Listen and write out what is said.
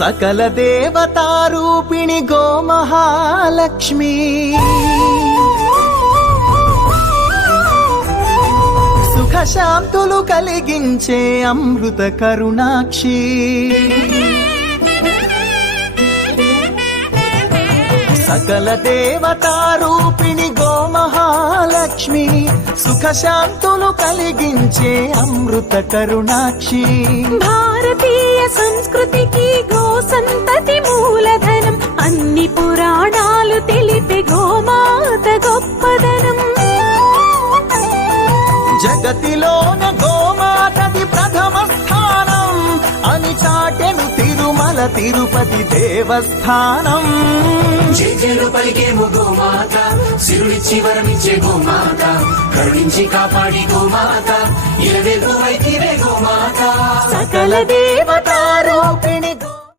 సకల దేవతారూపిణి గోమహాలక్ష్మి సుఖ శాంతులు కలిగించే అమృత కరుణాక్షి సకల దేవతారూపిణి గోమహాలక్ష్మి సుఖ శాంతులు కలిగించే అమృత కరుణాక్షి భారతీయ సంస్కృతికి గో సంతతి మూలధనం అన్ని పురాణాలు తెలిపే గోమాత గొప్పదనం జగతిలోన గోమాతది ప్రథమ స్థానం అని చాటెను తిరుమల తిరుపతి దేవస్థానం జేజేలు పలికేము గోమాత సిరులిచ్చి వరమిచ్చే గోమాత కరుణించి కాపాడి గోమాత ఇలవెల్పు వైతివే గోమాత సకల దేవతారూపిణి